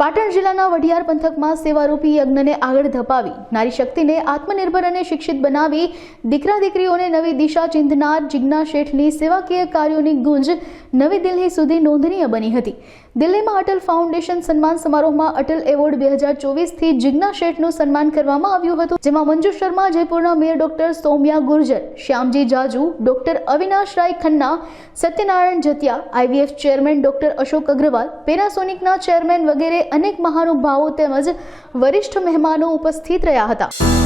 પાટણ જિલ્લાના વઢિયાર પંથકમાં સેવારૂપી યજ્ઞને આગળ ધપાવી નારી શક્તિને આત્મનિર્ભર અને શિક્ષિત બનાવી દીકરા દીકરીઓને નવી દિશા ચિંધનાર જિજ્ઞા શેઠની સેવાકીય કાર્યોની ગુંજ નવી દિલ્હી સુધી નોંધનીય બની હતી। દિલ્હીમાં અટલ ફાઉન્ડેશન સન્માન સમારોહમાં અટલ એવોર્ડ 2024થી જિજ્ઞા શેઠનું સન્માન કરવામાં આવ્યું હતું, જેમાં મંજુ શર્મા, જયપુરના mayor doctor Saumya Gurjar, Shyamji Jaju, doctor Avinash Rai Khanna, Satyanarayan Jatiya, IVF chairman doctor Ashok Agarwal, પેનાસોનિકના ચેરમેન વગેરે અનેક મહાનુભાવો તેમજ વરિષ્ઠ મહેમાનો ઉપસ્થિત રહ્યા હતા।